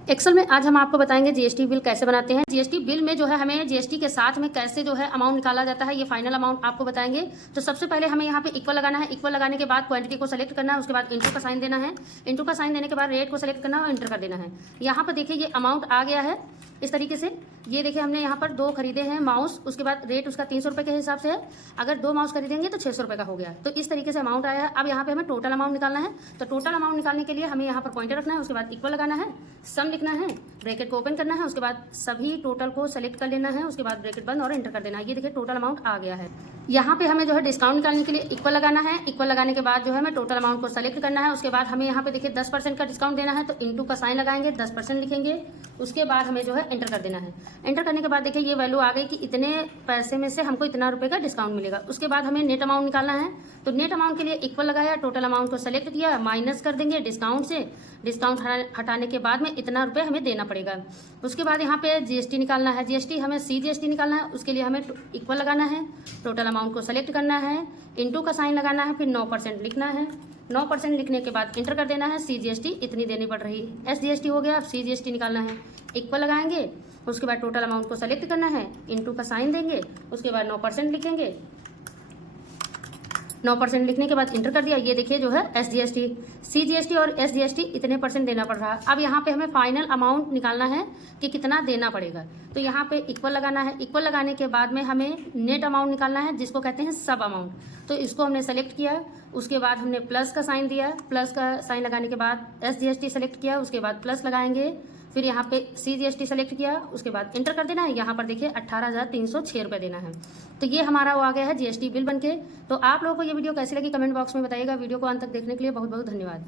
Excel में आज हम आपको बताएंगे जीएसटी बिल कैसे बनाते हैं। जीएसटी बिल में जो है हमें जीएसटी के साथ में कैसे जो है अमाउंट निकाला जाता है, ये फाइनल अमाउंट आपको बताएंगे। तो सबसे पहले हमें यहाँ पे इक्वल लगाना है। इक्वल लगाने के बाद क्वांटिटी को सेलेक्ट करना है, उसके बाद इंटू का साइन देना है। इंटू का साइन देने के बाद रेट को सेलेक्ट करना है और इंटर कर देना है। यहाँ पर देखिए ये अमाउंट आ गया है इस तरीके से। ये देखिए हमने यहाँ पर 2 खरीदे हैं माउस, उसके बाद रेट उसका 300 रुपये के हिसाब से है। अगर 2 माउस खरीदेंगे तो 600 रुपये का हो गया। तो इस तरीके से अमाउंट आया है। अब यहाँ पे हमें टोटल अमाउंट निकालना है। तो टोटल अमाउंट निकालने के लिए हमें यहाँ पर पॉइंटर रखना है, उसके बाद इक्वल लगाना है, सम लिखना है, ब्रैकेट को ओपन करना है, उसके बाद सभी टोटल को सेलेक्ट कर लेना है, उसके बाद ब्रैकेट बंद और एंटर कर देना है। ये देखिए टोटल अमाउंट आ गया है। यहाँ पे हमें जो है डिस्काउंट निकालने के लिए इक्वल लगाना है। इक्वल लगाने के बाद जो है हमें टोटल अमाउंट को सेलेक्ट करना है। उसके बाद हमें यहाँ पे देखिए 10% का डिस्काउंट देना है, तो इंटू का साइन लगाएंगे, 10% लिखेंगे, उसके बाद हमें जो है एंटर कर देना है। एंटर करने के बाद देखिए ये वैल्यू आ गई कि इतने पैसे में से हमको इतना रुपये का डिस्काउंट मिलेगा। उसके बाद हमें नेट अमाउंट निकालना है। तो नेट अमाउंट के लिए इक्वल लगाया, टोटल अमाउंट को सेलेक्ट किया, माइनस कर देंगे डिस्काउंट से। डिस्काउंट हटाने के बाद में इतना रुपये हमें देना पड़ेगा। उसके बाद यहाँ पे जीएसटी निकालना है। जीएसटी हमें सीजीएसटी निकालना है। उसके लिए हमें इक्वल लगाना है, टोटल अमाउंट को सेलेक्ट करना है, इंटू का साइन लगाना है, फिर 9% लिखना है। 9% लिखने के बाद इंटर कर देना है। सीजीएसटी इतनी देनी पड़ रही है। एसजीएसटी हो गया, अब सीजीएसटी निकालना है। इक्वल लगाएंगे, उसके बाद टोटल अमाउंट को सेलेक्ट करना है, इंटू का साइन देंगे, उसके बाद 9% लिखेंगे। 9% लिखने के बाद इंटर कर दिया। ये देखिए जो है एसजीएसटी, सीजीएसटी और एसजीएसटी इतने परसेंट देना पड़ रहा है। अब यहाँ पे हमें फाइनल अमाउंट निकालना है कि कितना देना पड़ेगा। तो यहाँ पे इक्वल लगाना है। इक्वल लगाने के बाद में हमें नेट अमाउंट निकालना है, जिसको कहते हैं सब अमाउंट। तो इसको हमने सेलेक्ट किया, उसके बाद हमने प्लस का साइन दिया। प्लस का साइन लगाने के बाद एसजीएसटी सेलेक्ट किया, उसके बाद प्लस लगाएंगे, फिर यहाँ पे सीजीएसटी सेलेक्ट किया, उसके बाद इंटर कर देना है। यहाँ पर देखिए 18,306 रुपये देना है। तो ये हमारा वो आ गया है जीएसटी बिल बनके। तो आप लोगों को ये वीडियो कैसी लगी कमेंट बॉक्स में बताइएगा। वीडियो को अंत तक देखने के लिए बहुत बहुत धन्यवाद।